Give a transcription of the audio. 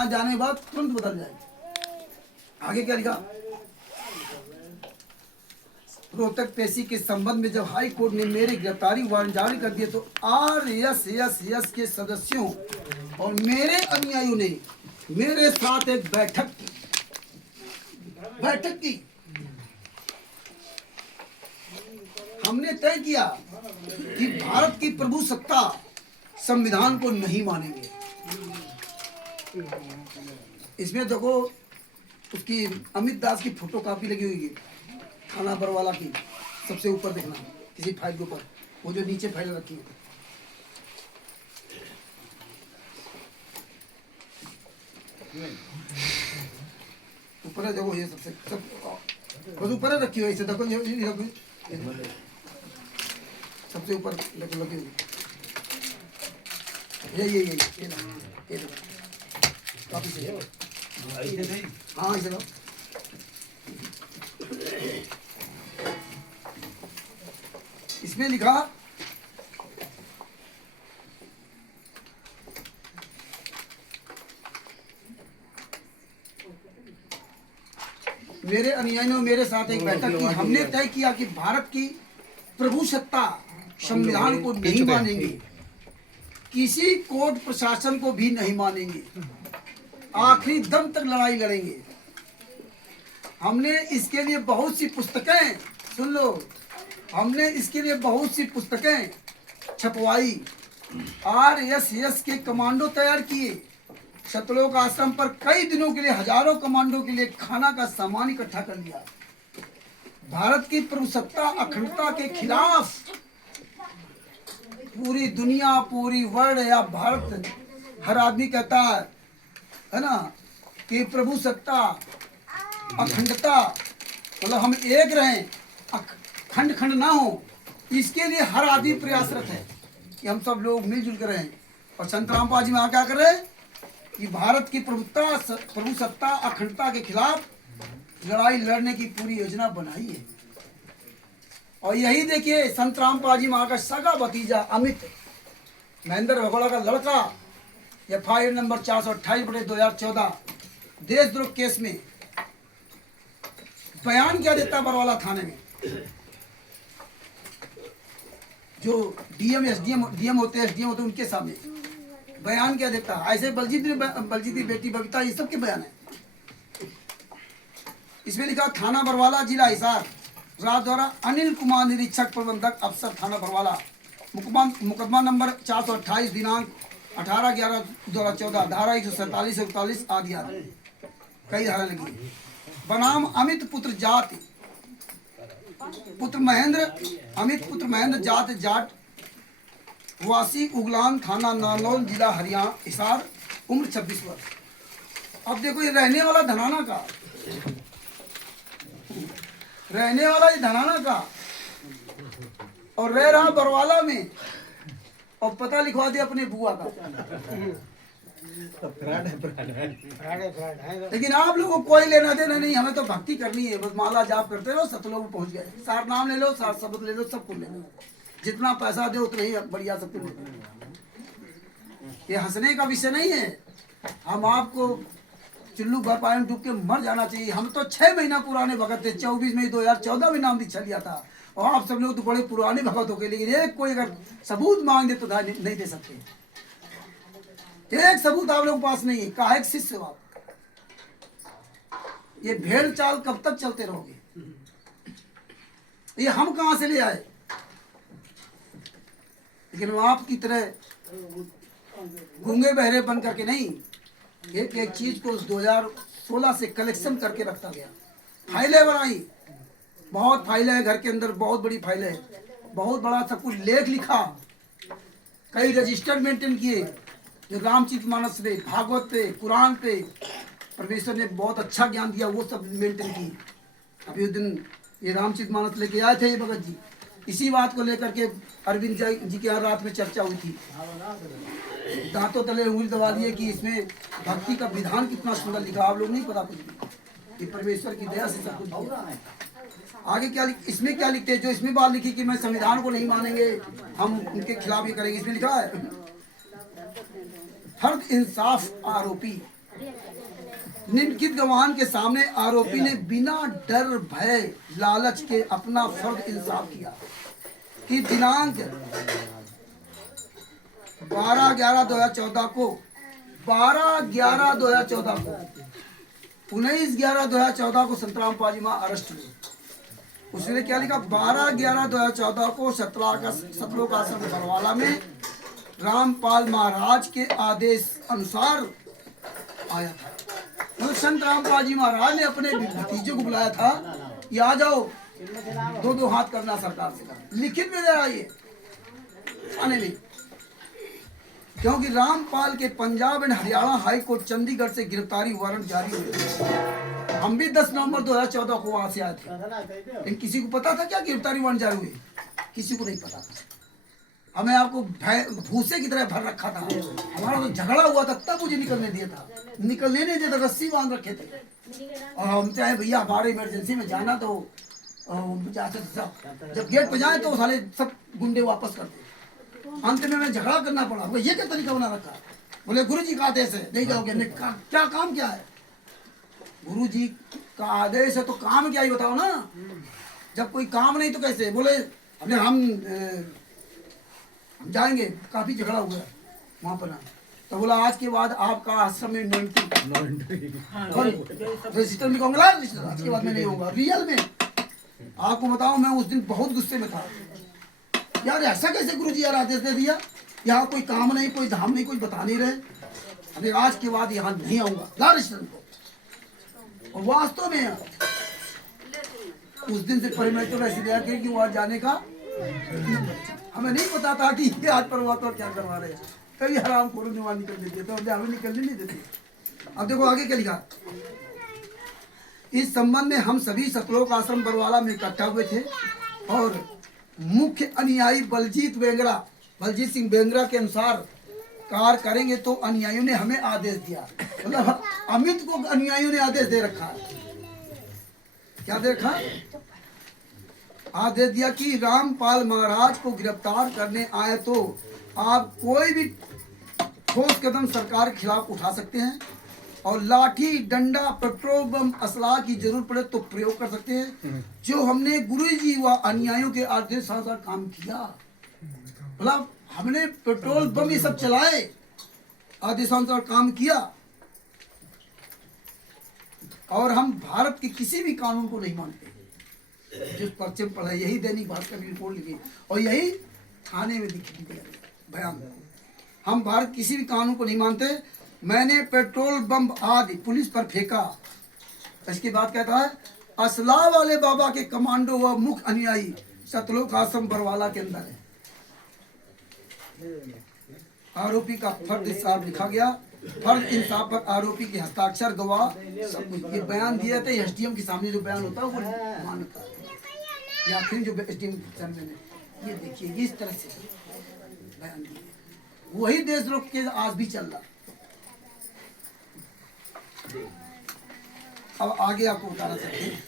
यहाँ जाने के बाद तुरंत बदल जाएगी। आगे क्या लिखा? रोहतक पेशी के संबंध में जब हाई कोर्ट ने मेरी गिरफ्तारी वारंट जारी कर दिए तो आरएसएस के सदस्यों और मेरे अनुयायियों ने मेरे साथ एक बैठक की। हमने तय किया कि भारत की प्रभुसत्ता संविधान को नहीं मानेंगे। इसमें देखो उसकी अमित दास की फोटोकॉपी लगी हुई है, थाना बरवाला की, सबसे ऊपर देखना किसी फाइल के ऊपर, वो जो नीचे फाइल रखी है। ऊपर है देखो, ये सबसे सब ऊपर रखी हुई है। देखो ये सबसे ऊपर लगी हुई ये काफी सही। हाँ इसे लो। इसमें लिखा मेरे अनुयायियों ने मेरे साथ एक बैठक की। हमने तय किया कि भारत की प्रभुसत्ता संविधान को नहीं मानेंगे, किसी कोर्ट प्रशासन को भी नहीं मानेंगे, आखिरी दम तक लड़ाई लड़ेंगे। हमने इसके लिए बहुत सी पुस्तकें, सुन लो, हमने इसके लिए बहुत सी पुस्तकें छपवाई, आरएसएस के कमांडो तैयार किए, सतलोक आश्रम पर कई दिनों के लिए हजारों कमांडो के लिए खाना का सामान इकट्ठा कर लिया। भारत की प्रभुसत्ता अखंडता के खिलाफ पूरी दुनिया, पूरी वर्ल्ड या भारत, हर आदमी कहता है ना कि प्रभुसत्ता अखंडता, मतलब हम एक रहें, खंड खंड ना हो, इसके लिए हर आदमी प्रयासरत है कि हम सब लोग मिलजुल कर रहें। और संत रामपाल जी वहाँ क्या कर रहे हैं कि भारत की प्रभुसत्ता अखंडता के खिलाफ लड़ाई लड़ने की पूरी योजना बनाई है। और यही देखिए संत रामपाल जी वहाँ का सगा भतीजा अमित महेंद्र भगोड़ा का लड़का एफआईआर नंबर 428/2014 देशद्रोह केस में बयान क्या देता बरवाला थाने में। जो डीएम होते हैं, एसडीएम होते हैं, उनके सामने बयान क्या देता है। ऐसे बलजीत की बेटी बबीता, ये सब के बयान है। इसमें लिखा थाना बरवाला, जिला हिसार, राज द्वारा अनिल कुमार, निरीक्षक प्रबंधक अफसर थाना बरवाला, मुकदमा नंबर 428 दिनांक 18/11/2014, धारा 147 से 41 आदि आदि कई धारा लगी। बनाम अमित पुत्र जात पुत्र महेंद्र, अमित पुत्र महेंद्र जात जाट, वासी उगलान, थाना नानौल, जिला हरियाणा, हिसार, उम्र 26 वर्ष। अब देखो ये रहने वाला धनाना का, रहने वाला ये धनाना का और रह रहा बरवाला में, और पता लिखवा दे अपने बुआ का। लेकिन आप लोगों को कोई लेना देना नहीं, हमें तो भक्ति करनी है, बस माला जाप करते रहो, सतलोक पहुंच गए। सार नाम ले लो, सार शब्द ले लो, सब कुछ ले लो, जितना पैसा दे उतना ही बढ़िया सब कुछ ले लो। ये हंसने का विषय नहीं है। हम आपको चुल्लू भर पाए में डूब के मर जाना चाहिए। हम तो 6 महीना पुराने भगत थे, 24 मई 2014 में नाम दीक्षा लिया था, और आप सब लोग तो बड़े पुराने भगत हो गए। लेकिन एक कोई अगर सबूत मांग दे तो नहीं दे सकते। एक सबूत आप लोगों के पास नहीं है। काहे शिष्य हो आप? ये भेड़ चाल कब तक चलते रहोगे? ये हम कहां से ले आए? लेकिन आपकी तरह गूंगे बहरे बन करके नहीं, एक एक चीज को 2016 से कलेक्शन करके रखता गया। फाइलें बनाई, बहुत फाइलें हैं घर के अंदर, बहुत बड़ी फाइलें हैं, बहुत बड़ा सब कुछ लेख लिखा, कई रजिस्टर मेंटेन किए, जो रामचरितमानस पे, भागवत पे, कुरान पे परमेश्वर ने बहुत अच्छा ज्ञान दिया, वो सब मेंटेन की। अभी उस दिन ये रामचरितमानस लेके आए थे ये भगत जी, इसी बात को लेकर के अरविंद जी के यहाँ रात में चर्चा हुई थी। दांतों तले उंगली दबा दिए कि इसमें भक्ति का विधान कितना सुंदर लिखा। आप लोग नहीं पता कुछ भी, ये परमेश्वर की दया से सब कुछ हो रहा है। आगे क्या इसमें क्या लिखते हैं? जो इसमें बात लिखी कि मैं संविधान को नहीं मानेंगे, हम उनके खिलाफ ये करेंगे, इसमें लिखा है फर्द इंसाफ आरोपी निम्नलिखित गवाहान के सामने आरोपी ने बिना डर भय लालच के अपना फर्ज इंसाफ किया कि दिनांक 12/11/2014 को 19/11/2014 को संतराम पाजीमा अरेस्ट हुए। उसने क्या लिखा, 12/11/2014 को सतलोक आश्रम बरवाला में रामपाल महाराज के आदेश अनुसार आया था। तो संत रामपाल जी महाराज ने अपने भतीजे को बुलाया था, ये आ जाओ, दो हाथ करना सरकार से कहा, लिखित में दे रहा ये आने नहीं, क्योंकि रामपाल के Punjab and Haryana high court Chandigarh से गिरफ्तारी वारंट जारी हुए। हम भी 10 नवंबर 2014 को वहां से आए थे, लेकिन किसी को पता था क्या गिरफ्तारी वारंट जारी हुई? किसी को नहीं पता था। हमें आपको भूसे की तरह भर रखा था। हमारा तो झगड़ा हुआ था तब मुझे निकलने दिया था, निकलने नहीं दिया था, रस्सी बांध रखे थे। और हम चाहे भैया हमारे इमरजेंसी में जाना तो जब गेट पे जाए तो साले सब गुंडे वापस करते। अंत में मैं झगड़ा करना पड़ा। वो ये क्या तरीका बना रखा? बोले गुरुजी का आदेश है, नहीं जाओगे। क्या काम क्या है? गुरुजी का आदेश है तो काम क्या ही बताओ ना। जब कोई काम नहीं तो कैसे? बोले अपने हम जाएंगे। काफी झगड़ा हुआ वहां पर। तो बोला आज के बाद आपका आश्रम में रजिस्टर में कहूँगा, आज के बाद मैं नहीं होगा। रियल में आपको बताऊं, मैं उस दिन बहुत गुस्से में था यार, ऐसा कैसे गुरुजी यार आदेश दे दिया? यहाँ कोई काम नहीं, कोई धाम नहीं, कोई बता नहीं रहे। अरे आज के बाद यहाँ नहीं आऊंगा, ला रजिस्टर को। और वास्तव में उस दिन से परिमेय तो वैसे दिया कि वहां जाने का हमें नहीं पता था कि ये आज परमात्मा क्या करवा रहे हैं। कभी हराम खोरों ने वहां निकल देते तो हमें निकलने नहीं देते। अब देखो आगे क्या लिखा। इस संबंध में हम सभी सतलोक आश्रम बरवाला में इकट्ठा हुए थे और मुख्य अनुयायी बलजीत सिंह बेंगरा के अनुसार कार्य करेंगे तो अनुयायियों ने हमें आदेश दिया। मतलब अमित को अनुयायियों ने आदेश दे रखा है। क्या दे रखा? आदेश दिया कि रामपाल महाराज को गिरफ्तार करने आए तो आप कोई भी ठोस कदम सरकार के खिलाफ उठा सकते हैं और लाठी, डंडा, पेट्रोल बम, असलाह की जरूरत पड़े तो प्रयोग कर सकते हैं, जो हमने गुरुजी व अनुयायियों के आदेशानुसार काम किया। मतलब हमने पेट्रोल बम ये सब चलाए, आदेशानुसार काम किया और हम भारत के किसी भी कानून को नहीं मानते। जिस पर्चे में पढ़ा यही दैनिक भास्कर की रिपोर्ट लिखी और यही थाने में दिखी बयान। हम भारत किसी भी कानून को नहीं मानते। मैंने पेट्रोल बम आदि पुलिस पर फेंका। इसके बाद कहता है असलाह वाले बाबा के कमांडो व मुख्य अनुयायी सतलोक आश्रम बरवाला के अंदर है। आरोपी का फर्ज इंसाफ लिखा गया। फर्ज इंसाफ पर आरोपी के हस्ताक्षर, गवाह, सब कुछ। ये बयान दिया था एसडीएम के सामने जो बयान होता है वो मानता है या फिर जो एसडीएम के सामने ये देखिए इस तरह से बयान दिए। वही देशद्रोह के आज भी चल रहा। अब आगे आपको बताना चाहते हैं।